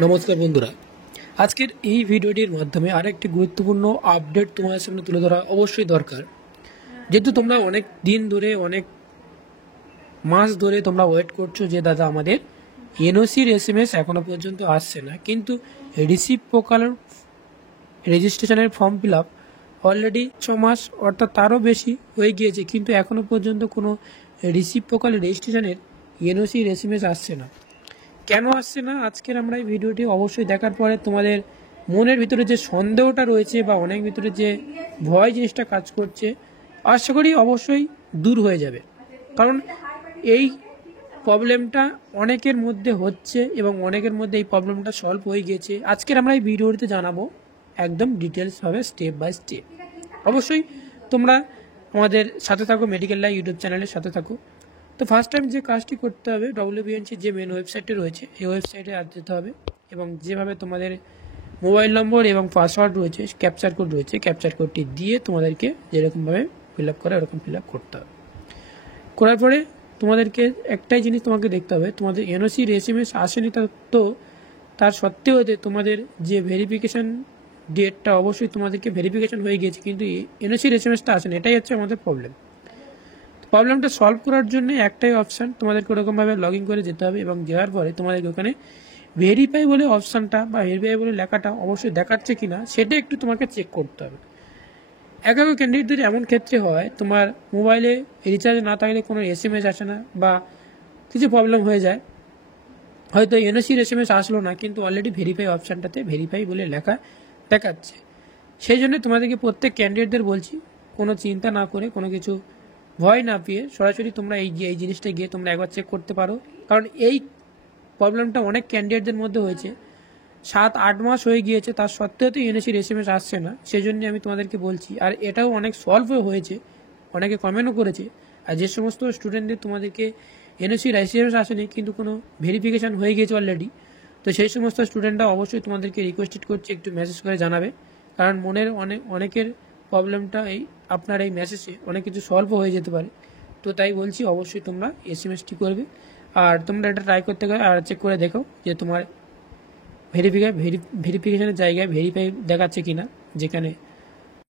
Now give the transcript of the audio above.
নমস্কার বন্ধুরা, আজকের এই ভিডিওটির মাধ্যমে আরেকটি গুরুত্বপূর্ণ আপডেট তোমাদের সামনে তুলে ধরা অবশ্যই দরকার। যেহেতু তোমরা অনেক দিন ধরে, অনেক মাস ধরে তোমরা ওয়েট করছো যে দাদা আমাদের এনওসির এসএমএস এখনো পর্যন্ত আসছে না, কিন্তু রিসিভ প্রকারের রেজিস্ট্রেশনের ফর্ম ফিল আপ অলরেডি 6 মাস অর্থাৎ তারও বেশি হয়ে গিয়েছে, কিন্তু এখনো পর্যন্ত কোনো রিসিভ প্রকারের রেজিস্ট্রেশনের এনওসির এসএমএস আসছে না। কেন আসছে না, আজকের আমরা এই ভিডিওটি অবশ্যই দেখার পরে তোমাদের মনের ভিতরে যে সন্দেহটা রয়েছে বা অনেক ভিতরে যে ভয় জিনিসটা কাজ করছে, আশা করি অবশ্যই দূর হয়ে যাবে। কারণ এই প্রবলেমটা অনেকের মধ্যে হচ্ছে এবং অনেকের মধ্যে এই প্রবলেমটা সলভ হয়ে গিয়েছে। আজকের আমরা এই ভিডিওটিতে জানাবো একদম ডিটেলসভাবে, স্টেপ বাই স্টেপ। অবশ্যই তোমরা আমাদের সাথে থাকো, মেডিকেল লাইভ ইউটিউব চ্যানেলের সাথে থাকো। তো ফার্স্ট টাইম যে কাজটি করতে হবে, ডব্লিউবিএনসি যে মেন ওয়েবসাইটটি রয়েছে এই ওয়েবসাইটে যেতে হবে এবং যেভাবে তোমাদের মোবাইল নম্বর এবং পাসওয়ার্ড রয়েছে, ক্যাপচার কোড রয়েছে, ক্যাপচার কোডটি দিয়ে তোমাদেরকে যেরকমভাবে ফিল আপ করে ওরকম ফিল আপ করতে হবে। করার পরে তোমাদেরকে একটাই জিনিস তোমাকে দেখতে হবে, তোমাদের এনওসির এসএমএস আসেনি তো তার সত্ত্বেও তোমাদের যে ভেরিফিকেশান ডেটটা অবশ্যই তোমাদেরকে ভেরিফিকেশান হয়ে গিয়েছে, কিন্তু এনওসির এসএমএসটা আসেনি। এটাই হচ্ছে আমাদের প্রবলেমটা সলভ করার জন্য একটাই অপশান, তোমাদেরকে ওরকমভাবে লগ ইন করে যেতে হবে এবং যাওয়ার পরে তোমাদেরকে ওখানে ভেরিফাই বলে অপশানটা বা ভেরিফাই বলে লেখাটা অবশ্যই দেখাচ্ছে কিনা সেটা একটু তোমাকে চেক করতে হবে। একাধিক ক্যান্ডিডেটদের এমন ক্ষেত্রে হয়, তোমার মোবাইলে রিচার্জ না থাকলে কোনো এসএমএস আসে না বা কিছু প্রবলেম হয়ে যায়, হয়তো এনওসির এসএমএস আসলো না কিন্তু অলরেডি ভেরিফাই অপশানটাতে ভেরিফাই বলে লেখা দেখাচ্ছে। সেই জন্য তোমাদেরকে প্রত্যেক ক্যান্ডিডেটদের বলছি, কোনো চিন্তা না করে, কোনো কিছু ভয় না পেয়ে সরাসরি তোমরা এই জিনিসটা গিয়ে তোমরা একবার চেক করতে পারো। কারণ এই প্রবলেমটা অনেক ক্যান্ডিডেটদের মধ্যে হয়েছে, 7-8 মাস হয়ে গিয়েছে, তার সত্ত্বেও তো এনওসির এসএমএস আসছে না। সেই জন্য আমি তোমাদেরকে বলছি, আর এটাও অনেক সলভ হয়েছে, অনেকে কমেন্টও করেছে। আর যে সমস্ত স্টুডেন্টদের তোমাদেরকে এনওসির এসএমএস আসেনি কিন্তু কোনো ভেরিফিকেশান হয়ে গিয়েছে অলরেডি, তো সেই সমস্ত স্টুডেন্টরা অবশ্যই তোমাদেরকে রিকোয়েস্টেড করছে একটু মেসেজ করে জানাবে। কারণ মনের অনেকের প্রবলেমটা আপনার এই মেসেজে অনেক কিছু সলভ হয়ে যেতে পারে। তো তাই বলছি অবশ্যই তোমরা এসএমএসটি করবে আর তোমরা এটা ট্রাই করতে গেলে আর চেক করে দেখো যে তোমার ভেরিফিকেশনের জায়গায় ভেরিফাই দেখাচ্ছে কিনা, যেখানে